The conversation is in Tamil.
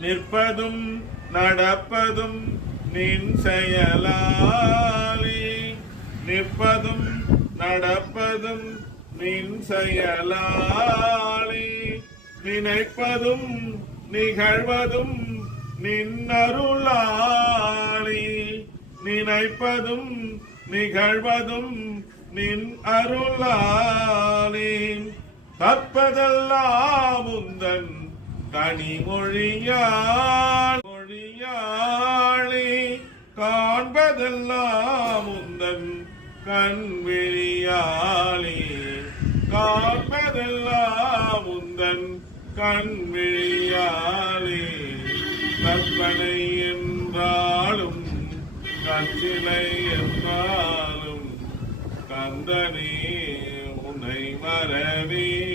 நிற்பதும் நடப்பதும் நின் செயலாலே. நிற்பதும் நடப்பதும் நின் செயலாலே. நினைப்பதும் நிகழ்வதும் நின் அருளாலே. நினைப்பதும் நிகழ்வதும் நின் அருளாலே. கற்பதெல்லாம் உந்தன் கனிமொழியாளே. காண்பதெல்லாம் உந்தன் கண்விழியாளே. காண்பதெல்லாம் உந்தன் கண்விழியாளே. கற்பனை என்றாலும் கற்சிலை என்றாலும் கந்தனே உன்னை மறவே.